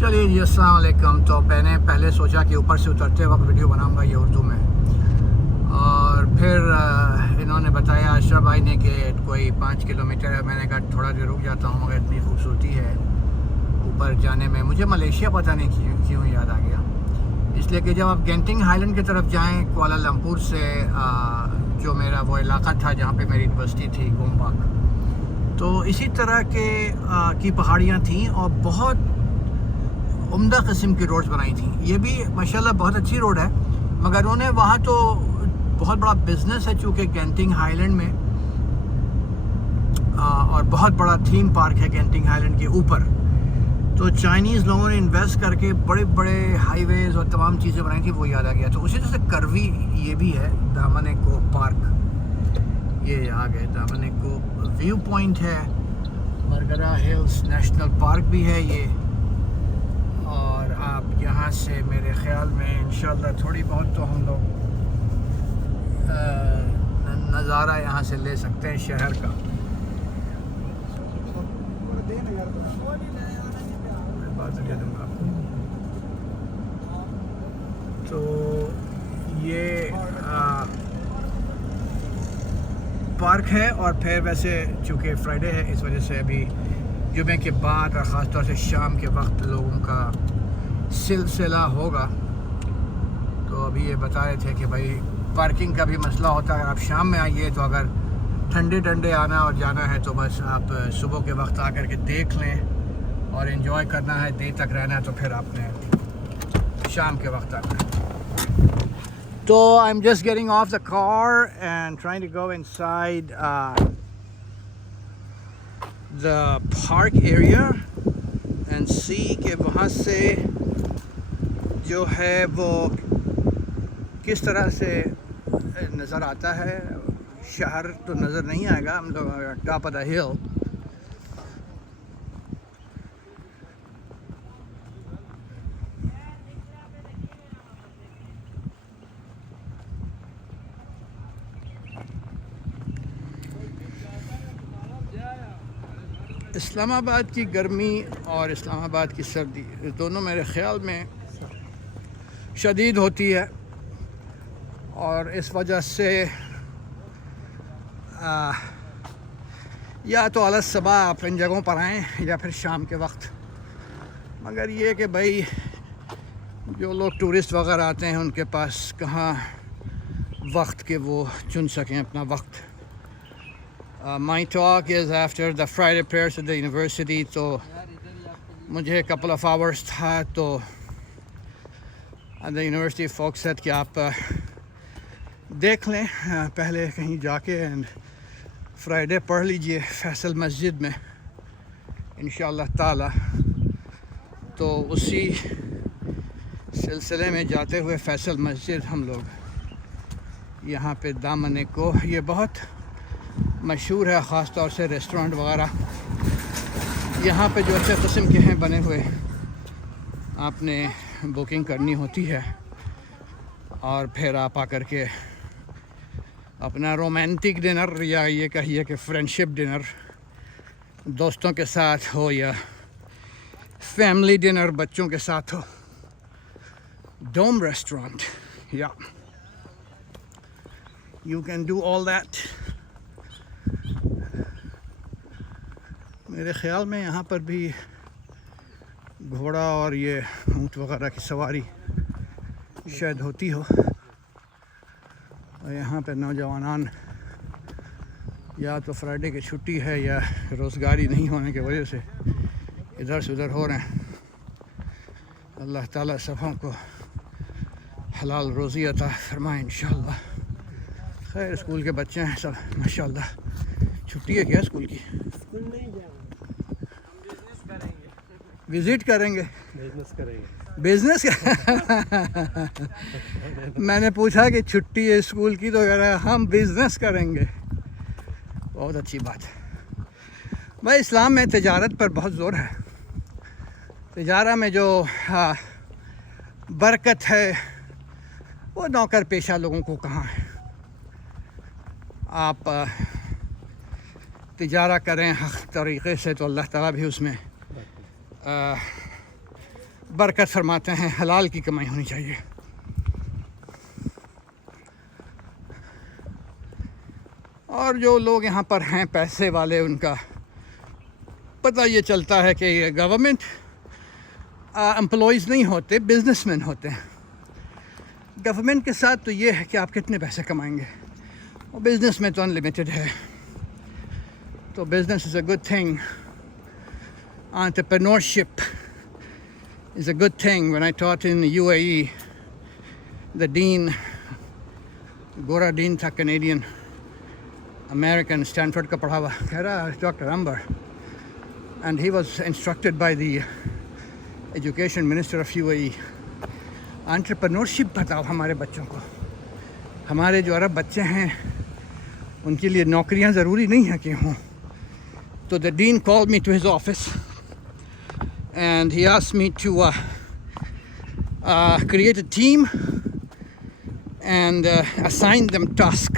चलिए जी, अस्सलाम वालेकुम। तो मैंने पहले सोचा कि ऊपर से उतरते वक्त वीडियो बनाऊंगा ये उर्दू में, और फिर इन्होंने बताया अशरफ भाई ने कि कोई 5 किलोमीटर है। मैंने कहा थोड़ा देर रुक जाता हूँ, मगर इतनी खूबसूरती है ऊपर जाने में। मुझे मलेशिया पता नहीं क्यों याद आ गया, इसलिए कि जब आप गेंटिंग हाईलैंड की तरफ जाएँ कुआलालंपुर से, जो मेरा वो इलाका था जहाँ पे मेरी यूनिवर्सिटी थी गोमबाग, तो इसी तरह की पहाड़ियाँ थीं और बहुत उम्दा किस्म की रोड्स बनाई थी। ये भी माशाल्लाह बहुत अच्छी रोड है, मगर उन्होंने वहाँ तो बहुत बड़ा बिजनेस है चूँकि गेंटिंग हाईलैंड में, और बहुत बड़ा थीम पार्क है गेंटिंग हाईलैंड के ऊपर। तो चाइनीज़ लोगों ने इन्वेस्ट करके बड़े बड़े हाईवेज़ और तमाम चीज़ें बनाई थी, वो याद आ गया। तो उसी तरह से करवी ये भी है, दामन को पार्क, ये आ गए दामन को व्यू पॉइंट है, मरगरा हिल्स नेशनल पार्क भी है ये। और आप यहाँ से मेरे ख्याल में इंशाल्लाह थोड़ी बहुत तो हम लोग नज़ारा यहाँ से ले सकते हैं शहर का। तो ये पार्क है, और फिर वैसे चूँकि फ्राइडे है इस वजह से अभी जुमे के बाद और ख़ास तौर से शाम के वक्त लोगों का सिलसिला होगा। तो अभी ये बता रहे थे कि भाई पार्किंग का भी मसला होता है। आप शाम में आइए तो अगर ठंडे ठंडे आना और जाना है तो बस आप सुबह के वक्त आकर के देख लें, और एंजॉय करना है, देर तक रहना है तो फिर आपने शाम के वक्त आना है। तो I am just getting off the car and trying to go inside the park area and see कि वहाँ से जो है वो किस तरह से नज़र आता है। शहर तो नज़र नहीं आएगा, हम लोग टॉप ऑफ द हिल। इस्लामाबाद की गर्मी और इस्लामाबाद की सर्दी दोनों मेरे ख़्याल में शदीद होती है, और इस वजह से या तो अलग सबा आप इन जगहों पर आएँ या फिर शाम के वक्त। मगर ये कि भाई जो लोग टूरिस्ट वगैरह आते हैं उनके पास कहाँ वक्त के वो चुन सकें अपना वक्त। My talk is after the Friday prayers at the university, तो मुझे couple of hours था, तो the university folks said कि आप देख लें पहले कहीं जाके एंड फ्राइडे पढ़ लीजिए फैसल मस्जिद में इंशाअल्लाह ताला। तो उसी सिलसिले में जाते हुए फैसल मस्जिद हम लोग यहाँ पे दामन को, ये बहुत मशहूर है, ख़ास तौर से रेस्टोरेंट वगैरह यहाँ पे जो अच्छे किस्म के हैं बने हुए, आपने बुकिंग करनी होती है और फिर आप आकर के अपना रोमांटिक डिनर या ये कहिए कि फ्रेंडशिप डिनर दोस्तों के साथ हो या फैमिली डिनर बच्चों के साथ हो। डोम रेस्टोरेंट, या you can do all that. मेरे ख़्याल में यहाँ पर भी घोड़ा और ये ऊँट वगैरह की सवारी शायद होती हो, और यहाँ पे नौजवान या तो फ्राइडे की छुट्टी है या रोज़गारी नहीं होने की वजह से इधर से उधर हो रहे हैं। अल्लाह ताला सबों को हलाल रोज़ी अता फरमाए इंशाअल्लाह। खैर स्कूल के बच्चे हैं सब माशाअल्लाह। छुट्टी है क्या स्कूल की? स्कूल नहीं जाएंगे, विज़िट करेंगे, बिजनेस मैंने पूछा कि छुट्टी है स्कूल की, तो कह रहा है हम बिज़नेस करेंगे। बहुत अच्छी बात है भाई। इस्लाम में तिजारत पर बहुत ज़ोर है। तिजारा में जो बरकत है वो नौकर पेशा लोगों को कहाँ है। आप तिजारा करें हक़ तरीक़े से तो अल्लाह ताला भी उसमें बरकत फरमाते हैं। हलाल की कमाई होनी चाहिए। और जो लोग यहाँ पर हैं पैसे वाले, उनका पता ये चलता है कि गवर्नमेंट एम्प्लॉइज़ नहीं होते, बिजनेसमैन होते हैं। गवर्नमेंट के साथ तो ये है कि आप कितने पैसे कमाएंगे, और बिज़नेस में तो अनलिमिटेड है। तो business is a good thing, entrepreneurship is a good thing. When I taught in the UAE, the dean, Gora Dean था Canadian American, Stanford का पढ़ा हुआ, कह रहा Dr. Amber, and he was instructed by the Education Minister of UAE. Entrepreneurship बताओ हमारे बच्चों को। हमारे जो अरब बच्चे हैं उनके लिए नौकरियां ज़रूरी नहीं है कि हों। तो the dean called me to his office and he asked me to create a team and assign them task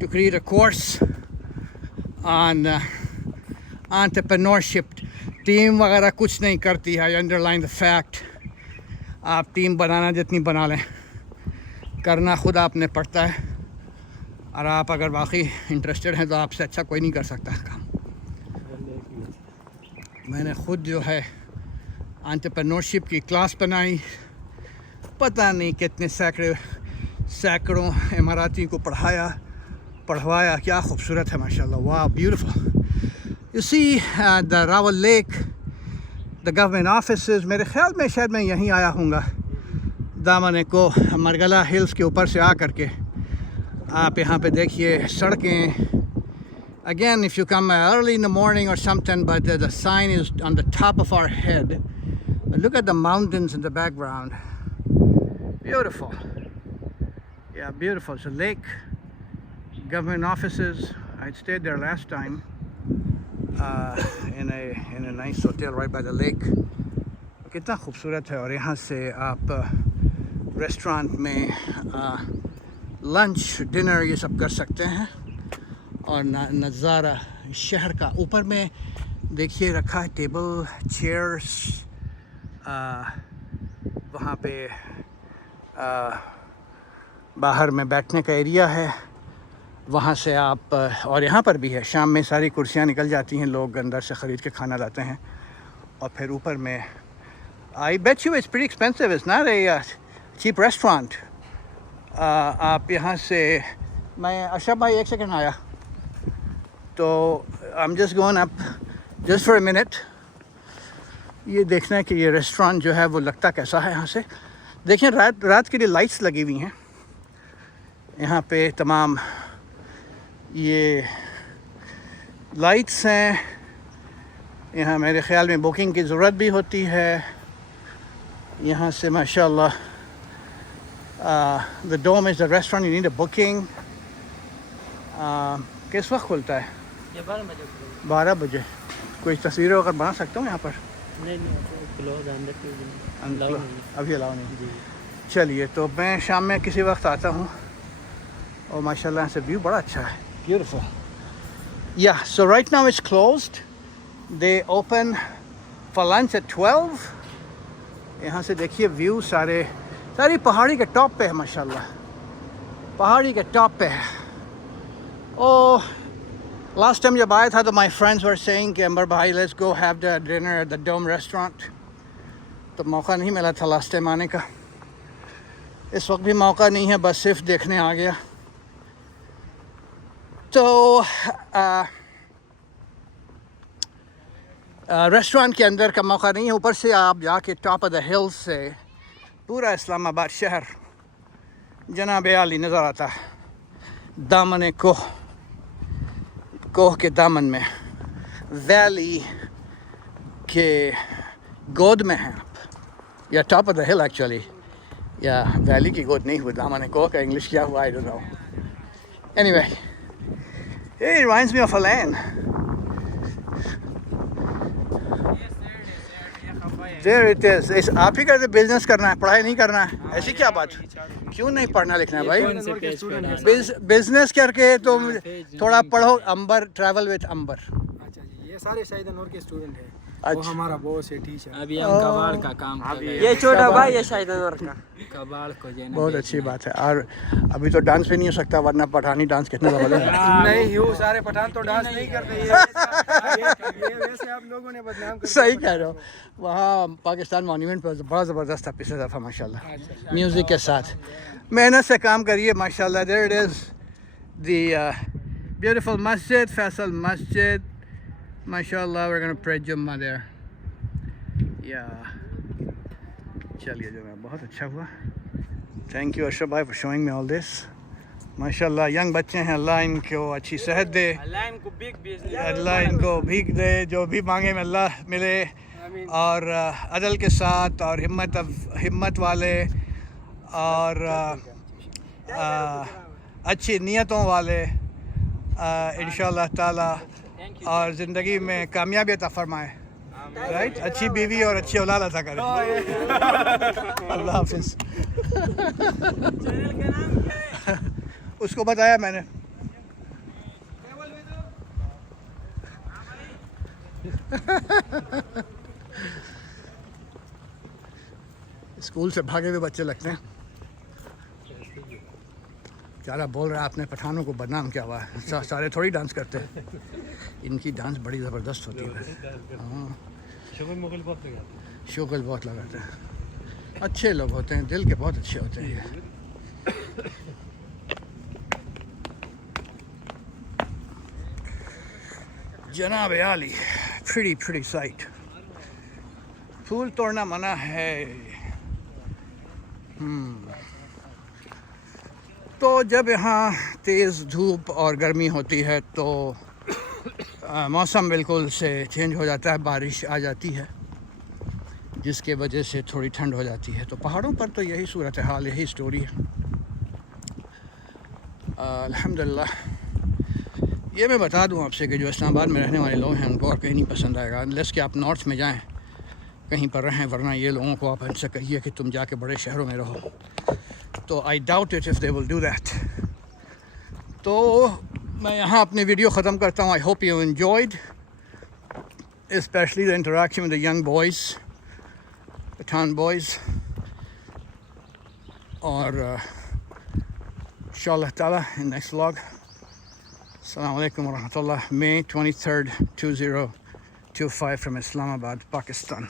to create a course on entrepreneurship. Team वगैरह कुछ नहीं करती है। I underline the fact, आप टीम बनाना जितनी बना लें, करना खुद आपने पड़ता है। और आप अगर वाकई इंटरेस्टेड हैं तो आपसे अच्छा कोई नहीं कर सकता काम। मैंने ख़ुद जो है एंटरप्रेन्योरशिप की क्लास बनाई, पता नहीं कितने सैकड़ों इमाराती को पढ़वाया। क्या खूबसूरत है माशाल्लाह, वाह beautiful. You see the Rawal lake, the government offices, मेरे ख्याल में शायद मैं यहीं आया हूँगा दामन को, मरगला हिल्स के ऊपर से आ करके। आप यहाँ पे देखिए सड़कें। Again, if you come early in the morning or something, but the sign is on the top of our head. But look at the mountains in the background. Beautiful. Yeah, beautiful. It's a lake, government offices. I stayed there last time in a nice hotel right by the lake. कितना खूबसूरत है। और यहाँ से आप restaurant में lunch, dinner ये सब कर सकते हैं। और नज़ारा शहर का ऊपर में देखिए रखा है, टेबल, चेयर्स, वहाँ पे बाहर में बैठने का एरिया है। वहाँ से आप, और यहाँ पर भी है, शाम में सारी कुर्सियाँ निकल जाती हैं, लोग अंदर से ख़रीद के खाना लाते हैं। और फिर ऊपर में I bet you it's pretty expensive, it's not a cheap restaurant. आप यहाँ से, मैं अशरफ भाई एक सेकंड आया, तो I'm just going up just for a minute. ये देखना है कि ये रेस्टोरेंट जो है वो लगता कैसा है यहाँ से। देखिए रात के लिए लाइट्स लगी हुई हैं यहाँ पे, तमाम ये लाइट्स हैं यहाँ। मेरे ख़्याल में बुकिंग की ज़रूरत भी होती है यहाँ से माशाल्लाह। The dome is the restaurant, you need a booking. किस वक्त खुलता है? 12 बजे। कोई तस्वीरें अगर बना सकता हूँ यहाँ पर? नहीं, अभी अलाउ नहीं। चलिए, तो मैं शाम में किसी वक्त आता हूँ। और माशाल्लाह से व्यू बड़ा अच्छा है, ब्यूटीफुल। या so right now it's closed, they open for lunch at 12। यहाँ से देखिए व्यू सारी पहाड़ी के टॉप पे है माशाल्लाह, पहाड़ी के टॉप पे है। ओह, लास्ट टाइम जब आया था तो माय फ्रेंड्स वर सेइंग कि अंबर भाई let's go have the dinner at the dome restaurant, तो मौका नहीं मिला था लास्ट टाइम आने का। इस वक्त भी मौका नहीं है, बस सिर्फ देखने आ गया। तो रेस्टोरेंट के अंदर का मौका नहीं है, ऊपर से आप जाके टॉप ऑफ द हिल्स से पूरा इस्लामाबाद शहर जनाब आली नज़र आता है। दामन कोह के दामन में, वैली के गोद में हैं आप, या top of the hill actually, या वैली की गोद नहीं हुई, दामन कोह का इंग्लिश क्या हुआ I don't know. Anyway, it reminds me of a land. There it is. आप ही करते बिजनेस करना है, पढ़ाई नहीं करना है, ऐसी क्या बात? क्यों नहीं पढ़ना लिखना है भाई? बिजनेस करके तुम थोड़ा पढ़ो। अंबर, ट्रैवल विद अंबर। अच्छा जी, ये सारे शायद नूर के स्टूडेंट हैं। वो हमारा बॉस है टीचर। अभी हम कबाड़ का काम कर रहे हैं। ये छोटा भाई है शायद अनवर का। कबाड़ को जो है ना बहुत अच्छी बात है। और अभी तो डांस भी नहीं हो सकता, वरना पठानी डांस कितना ज़बरदस्त है। नहीं वो सारे पठान तो डांस नहीं करते। ये वैसे आप लोगों ने बदनाम कर सही कह रहे हो। वहाँ पाकिस्तान मॉन्यूमेंट पर बड़ा ज़बरदस्त था पिछले दफ़ा माशाल्लाह, म्यूज़िक के साथ। मेहनत से काम करिए माशाल्लाह। There it is the beautiful मस्जिद, फैसल मस्जिद माशाल्लाह। वी आर गोना प्रे जुम्मा देयर। या चलिए जो है बहुत अच्छा हुआ। थैंक यू अशरफ भाई for showing me all this. माशाल्लाह यंग बच्चे हैं, अल्लाह इनको अच्छी सेहत दे, अल्लाह इनको भीख दे, जो भी मांगे में अल्लाह मिले, और अदल के साथ और हिम्मत वाले और अच्छी नियतों वाले इंशाअल्लाह ताला, और ज़िंदगी में कामयाबी अता फरमाए। राइट, अच्छी बीवी और अच्छी औलाद अता करे। अल्लाह हाफिज़। उसको बताया मैंने। स्कूल से भागे हुए बच्चे लगते हैं। क्या बोल रहा है आपने पठानों को बदनाम क्या हुआ है? सारे थोड़ी डांस करते हैं, इनकी डांस बड़ी ज़बरदस्त होती है। हाँ, शोगल बहुत लगाते हैं, अच्छे लोग होते हैं, दिल के बहुत अच्छे होते हैं ये। जनाब आली, pretty sight। फूल तोड़ना मना है। तो जब यहाँ तेज़ धूप और गर्मी होती है तो मौसम बिल्कुल से चेंज हो जाता है, बारिश आ जाती है जिसके वजह से थोड़ी ठंड हो जाती है। तो पहाड़ों पर तो यही सूरत हाल, यही स्टोरी है। अल्हम्दुलिल्लाह। ये मैं बता दूं आपसे कि जो इस्लामाबाद में रहने वाले लोग हैं उनको और कहीं नहीं पसंद आएगा, अनलेस कि आप नॉर्थ में जाएं, कहीं पर रहें, वरना ये लोगों को आप इनसे कहिए कि तुम जाके बड़े शहरों में रहो, तो I doubt it if they will do that. तो मैं यहाँ अपनी वीडियो ख़त्म करता हूँ। I hope you enjoyed, specially the interaction with the young boys, Pathan boys, और इंशाअल्लाह ताला in next vlog. Assalamu alaikum wa rahmatullah. May 23rd, 2025 from Islamabad, Pakistan.